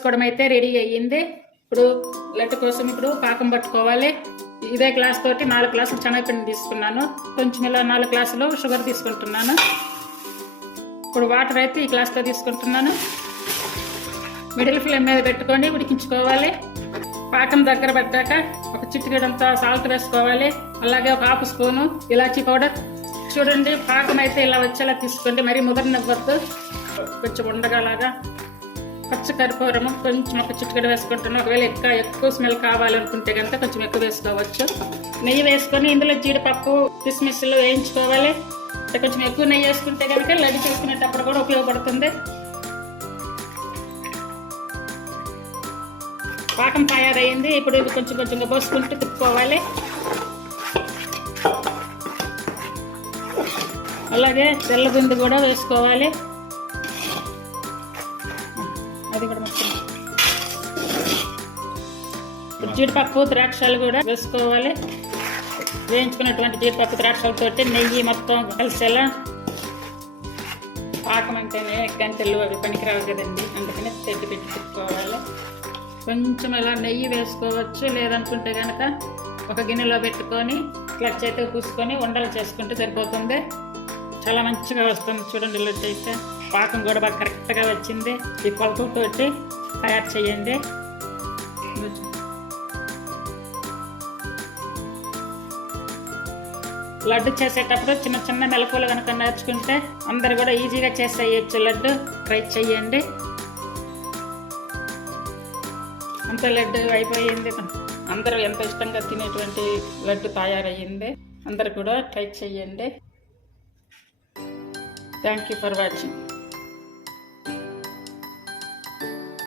వేసుకోవడం అయితే రెడీ అయ్యింది. ఇప్పుడు లడ్డు కోసం ఇప్పుడు పాకం పట్టుకోవాలి. ఇదే గ్లాస్ తోటి 4 గ్లాసులు శనగపిండి తీసుకున్నాను. కొంచెం ఇలా 4 గ్లాసులు షుగర్ తీసుకుంటున్నాను. ఇప్పుడు వాటర్ అయితే ఈ గ్లాస్తో తీసుకుంటున్నాను. మిడిల్ ఫ్లేమ్ మీద పెట్టుకొని ఉడికించుకోవాలి. పాకం దగ్గర పడ్డాక ఒక చిటికెడంతా సాల్ట్ వేసుకోవాలి. అలాగే ఒక 1/2 స్పూను ఇలాచీ పౌడర్. చూడండి, పాకం అయితే ఇలా వచ్చేలా తీసుకోండి, మరీ ముదరనివ్వద్దు. కొంచెం ఉండగలాగా పచ్చి కర్పూరము కొంచెం ఒక చిటికెడ వేసుకుంటున్నాను. ఒకవేళ ఎక్కువ స్మెల్ కావాలనుకుంటే కనుక కొంచెం ఎక్కువ వేసుకోవచ్చు. నెయ్యి వేసుకొని ఇందులో జీడిపప్పు కిస్మిస్లు వేయించుకోవాలి. కొంచెం ఎక్కువ నెయ్యి వేసుకుంటే కనుక లడ్డు చేసుకునేటప్పుడు కూడా ఉపయోగపడుతుంది. పాకం తయారైంది. ఇప్పుడు ఇది కొంచెం కొంచెంగా పోసుకుంటూ తిప్పుకోవాలి. అలాగే తెల్లబుంది కూడా వేసుకోవాలి. అది కూడా మొత్తం జీడిపప్పు ద్రాక్షలు కూడా వేసుకోవాలి. వేయించుకున్నటువంటి జీడిపప్పు ద్రాక్షలతోటి నెయ్యి మొత్తం కలిసేలా. పాకం అంటేనే గంటలు అవి పనికిరావు కదండి, అందుకని తెడ్డి పెట్టి తిప్పుకోవాలి. కొంచెం ఇలా నెయ్యి వేసుకోవచ్చు, లేదనుకుంటే కనుక ఒక గిన్నెలో పెట్టుకొని ఇట్లా చేతికి పూసుకొని ఉండలు చేసుకుంటే సరిపోతుంది. చాలా మంచిగా వస్తుంది. చూడండి, లడ్డు అయితే పాకం కూడా బాగా కరెక్ట్గా వచ్చింది. ఈ కొలతలతోటి తయారు చేయండి. లడ్డు చేసేటప్పుడు చిన్న చిన్న మెలకువలు కనుక నేర్చుకుంటే అందరు కూడా ఈజీగా చేసేయచ్చు. లడ్డు ట్రై చేయండి. అంత లడ్డు అయిపోయింది. అందరూ ఎంత ఇష్టంగా తినేటువంటి లడ్డు తయారయ్యింది. అందరు కూడా ట్రై చేయండి. Thank you for watching.